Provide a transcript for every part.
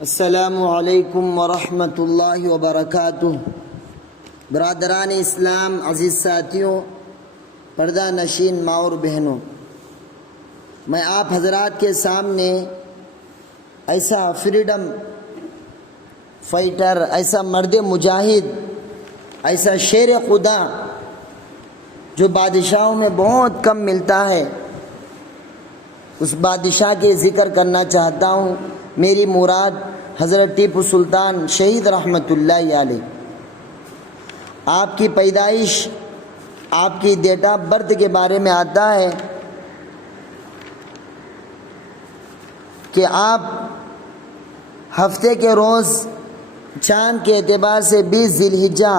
السلام علیکم ورحمۃ اللہ وبرکاتہ۔ برادران اسلام، عزیز ساتھیوں، پردہ نشین ماں اور بہنوں، میں آپ حضرات کے سامنے ایسا فریڈم فائٹر، ایسا مرد مجاہد، ایسا شیر خدا جو بادشاہوں میں بہت کم ملتا ہے، اس بادشاہ کے ذکر کرنا چاہتا ہوں۔ میری مراد حضرت ٹیپو سلطان شہید رحمۃ اللہ علیہ۔ آپ کی پیدائش، آپ کی ڈیٹ آف برتھ کے بارے میں آتا ہے کہ آپ ہفتے کے روز چاند کے اعتبار سے 20 ذی الحجہ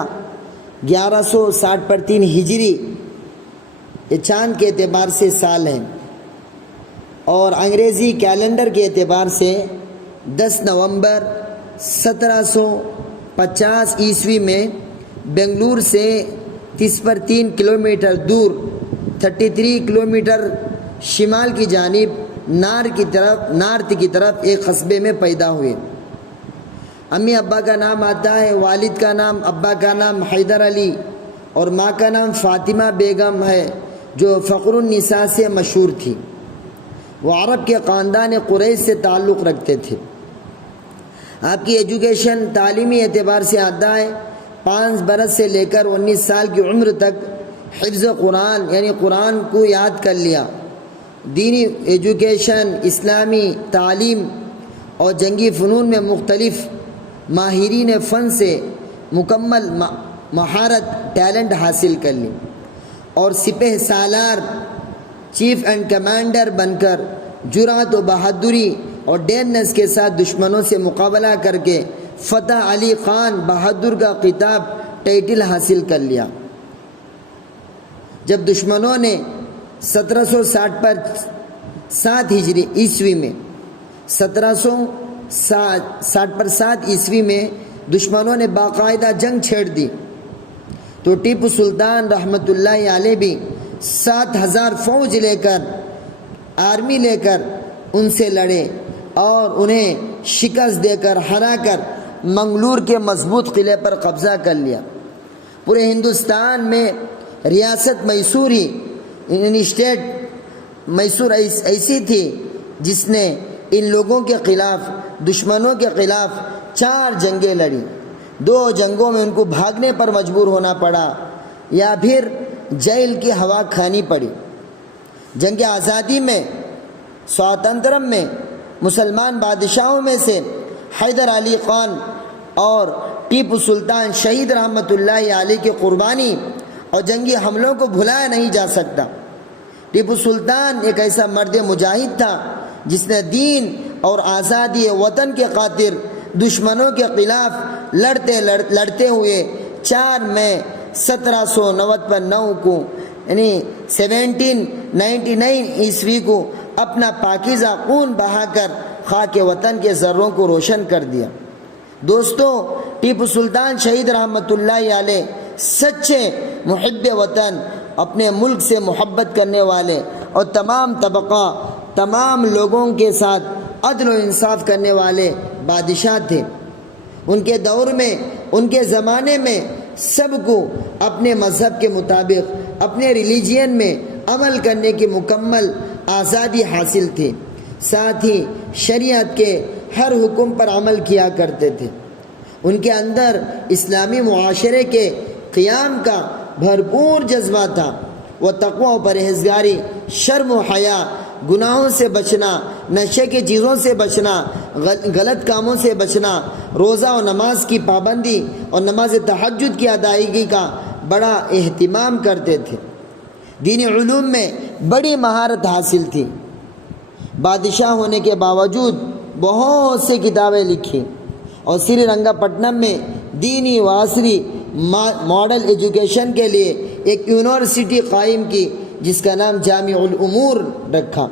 1160 ہجری، یہ چاند کے اعتبار سے سال ہے، اور انگریزی کیلنڈر کے اعتبار سے 10 نومبر 1750 عیسوی میں بنگلور سے 3 کلومیٹر دور 33 کلومیٹر شمال کی جانب نارتھ کی طرف ایک قصبے میں پیدا ہوئے۔ امی ابا کا نام آتا ہے، والد کا نام، ابا کا نام حیدر علی اور ماں کا نام فاطمہ بیگم ہے، جو فخر النساء سے مشہور تھی۔ وہ عرب کے خاندان قریش سے تعلق رکھتے تھے۔ آپ کی ایجوکیشن تعلیمی اعتبار سے آتا ہے 5 برس سے لے کر 19 سال کی عمر تک حفظ قرآن، یعنی قرآن کو یاد کر لیا۔ دینی ایجوکیشن، اسلامی تعلیم اور جنگی فنون میں مختلف ماہرین فن سے مکمل مہارت، ٹیلنٹ حاصل کر لی، اور سپہ سالار، چیف اینڈ کمانڈر بن کر جرأت و بہادری اور ڈیرنس کے ساتھ دشمنوں سے مقابلہ کر کے فتح علی خان بہادر کا خطاب، ٹائٹل حاصل کر لیا۔ جب دشمنوں نے 1760 پر 7 ہجری عیسوی میں 1760 پر 7 عیسوی میں دشمنوں نے باقاعدہ جنگ چھیڑ دی، تو ٹیپو سلطان رحمۃ اللہ علیہ بھی 7000 فوج لے کر، آرمی لے کر ان سے لڑے اور انہیں شکست دے کر ہرا کر منگلور کے مضبوط قلعے پر قبضہ کر لیا۔ پورے ہندوستان میں ریاست میسور ہی، یعنی اسٹیٹ میسور ایسی تھی جس نے ان لوگوں کے خلاف، دشمنوں کے خلاف 4 جنگیں لڑی۔ 2 جنگوں میں ان کو بھاگنے پر مجبور ہونا پڑا یا پھر جیل کی ہوا کھانی پڑی۔ جنگ آزادی میں، سواتنترم میں، مسلمان بادشاہوں میں سے حیدر علی خان اور ٹیپو سلطان شہید رحمۃ اللہ علیہ کی قربانی اور جنگی حملوں کو بھلایا نہیں جا سکتا۔ ٹیپو سلطان ایک ایسا مرد مجاہد تھا جس نے دین اور آزادی وطن کے خاطر دشمنوں کے خلاف لڑتے ہوئے 4 مئی 1799 کو، یعنی 1799 عیسوی کو اپنا پاکیزہ خون بہا کر خاک وطن کے ذروں کو روشن کر دیا۔ دوستو، ٹیپو سلطان شہید رحمۃ اللہ علیہ سچے محب وطن، اپنے ملک سے محبت کرنے والے اور تمام طبقہ، تمام لوگوں کے ساتھ عدل و انصاف کرنے والے بادشاہ تھے۔ ان کے دور میں، ان کے زمانے میں سب کو اپنے مذہب کے مطابق، اپنے ریلیجین میں عمل کرنے کی مکمل آزادی حاصل تھی، ساتھ ہی شریعت کے ہر حکم پر عمل کیا کرتے تھے۔ ان کے اندر اسلامی معاشرے کے قیام کا بھرپور جذبہ تھا۔ وہ تقوی و پرہیزگاری، شرم و حیا، گناہوں سے بچنا، نشے کی چیزوں سے بچنا، غلط کاموں سے بچنا، روزہ و نماز کی پابندی اور نماز تہجد کی ادائیگی کا بڑا اہتمام کرتے تھے۔ دینی علوم میں بڑی مہارت حاصل تھی۔ بادشاہ ہونے کے باوجود بہت سی کتابیں لکھی اور سری رنگا پٹنم میں دینی و عصری ماڈل ایجوکیشن کے لیے ایک یونیورسٹی قائم کی جس کا نام جامع الامور رکھا۔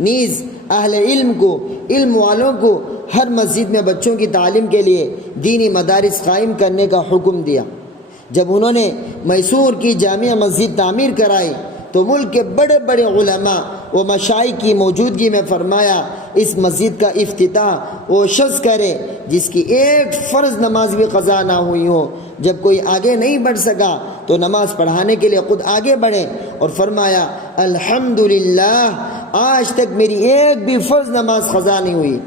نیز اہل علم کو، علم والوں کو ہر مسجد میں بچوں کی تعلیم کے لیے دینی مدارس قائم کرنے کا حکم دیا۔ جب انہوں نے میسور کی جامع مسجد تعمیر کرائی تو ملک کے بڑے بڑے علماء وہ مشائخ کی موجودگی میں فرمایا اس مسجد کا افتتاح وہ شخص کرے جس کی ایک فرض نماز بھی قضا نہ ہوئی ہو۔ جب کوئی آگے نہیں بڑھ سکا تو نماز پڑھانے کے لیے خود آگے بڑھے، اور فرمایا الحمدللہ آج تک میری ایک بھی فرض نماز قضا نہیں ہوئی۔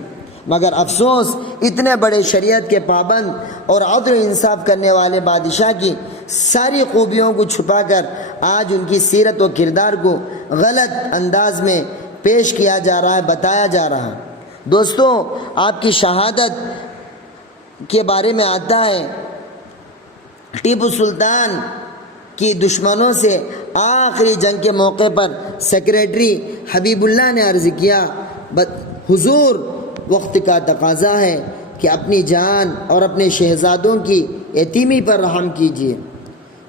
مگر افسوس اتنے بڑے شریعت کے پابند اور عدل و انصاف کرنے والے بادشاہ کی ساری خوبیوں کو چھپا کر آج ان کی سیرت و کردار کو غلط انداز میں پیش کیا جا رہا ہے، بتایا جا رہا ہے۔ دوستو، آپ کی شہادت کے بارے میں آتا ہے ٹیپو سلطان کی دشمنوں سے آخری جنگ کے موقع پر سیکریٹری حبیب اللہ نے عرض کیا، حضور وقت کا تقاضا ہے کہ اپنی جان اور اپنے شہزادوں کی یتیمی پر رحم کیجیے۔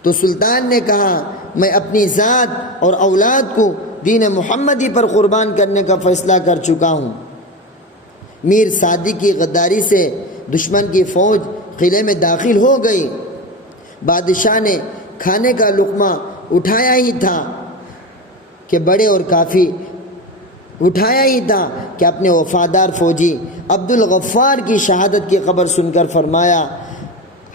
تو سلطان نے کہا، میں اپنی ذات اور اولاد کو دین محمدی پر قربان کرنے کا فیصلہ کر چکا ہوں۔ میر صادق کی غداری سے دشمن کی فوج قلعے میں داخل ہو گئی۔ بادشاہ نے کھانے کا لقمہ اٹھایا ہی تھا کہ اپنے وفادار فوجی عبد الغفار کی شہادت کی خبر سن کر فرمایا،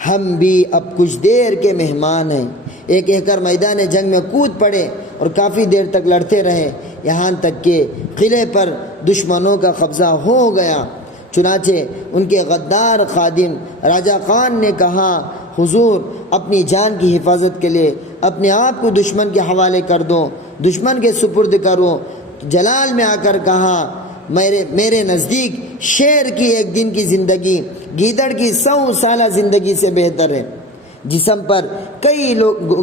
ہم بھی اب کچھ دیر کے مہمان ہیں۔ ایک کہہ کر میدان جنگ میں کود پڑے اور کافی دیر تک لڑتے رہے، یہاں تک کہ قلعے پر دشمنوں کا قبضہ ہو گیا۔ چنانچہ ان کے غدار خادم راجہ خان نے کہا، حضور اپنی جان کی حفاظت کے لیے اپنے آپ کو دشمن کے حوالے کر دو، دشمن کے سپرد کرو۔ جلال میں آ کر کہا، میرے نزدیک شیر کی ایک دن کی زندگی گیدڑ کی 100 سالہ زندگی سے بہتر ہے۔ جسم پر کئی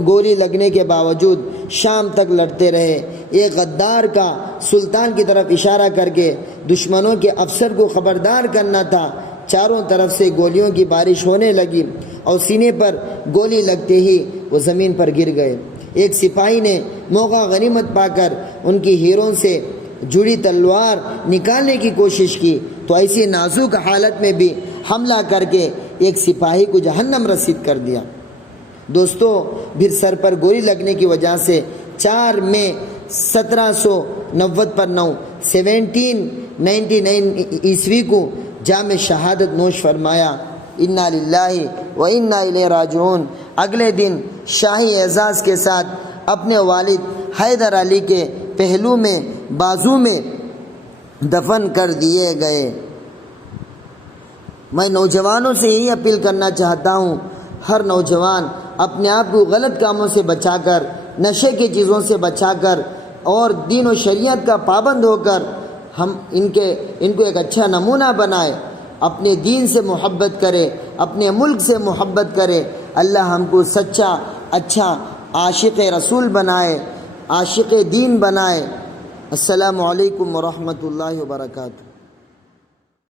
گولی لگنے کے باوجود شام تک لڑتے رہے۔ ایک غدار کا سلطان کی طرف اشارہ کر کے دشمنوں کے افسر کو خبردار کرنا تھا۔ چاروں طرف سے گولیوں کی بارش ہونے لگی اور سینے پر گولی لگتے ہی وہ زمین پر گر گئے۔ ایک سپاہی نے موقع غنیمت پا کر ان کی ہیروں سے جڑی تلوار نکالنے کی کوشش کی تو ایسی نازک حالت میں بھی حملہ کر کے ایک سپاہی کو جہنم رسید کر دیا۔ دوستو، پھر سر پر گولی لگنے کی وجہ سے 4 مئی 1799 عیسوی کو جام شہادت نوش فرمایا۔ انا للہ و انا الیہ راجعون۔ اگلے دن شاہی اعزاز کے ساتھ اپنے والد حیدر علی کے پہلو میں بازو میں دفن کر دیے گئے۔ میں نوجوانوں سے یہی اپیل کرنا چاہتا ہوں، ہر نوجوان اپنے آپ کو غلط کاموں سے بچا کر، نشے کی چیزوں سے بچا کر اور دین و شریعت کا پابند ہو کر ہم ان کو ایک اچھا نمونہ بنائے، اپنے دین سے محبت کرے، اپنے ملک سے محبت کرے۔ اللہ ہم کو سچا اچھا عاشق رسول بنائے، عاشق دین بنائے۔ السلام علیکم ورحمۃ اللہ وبرکاتہ۔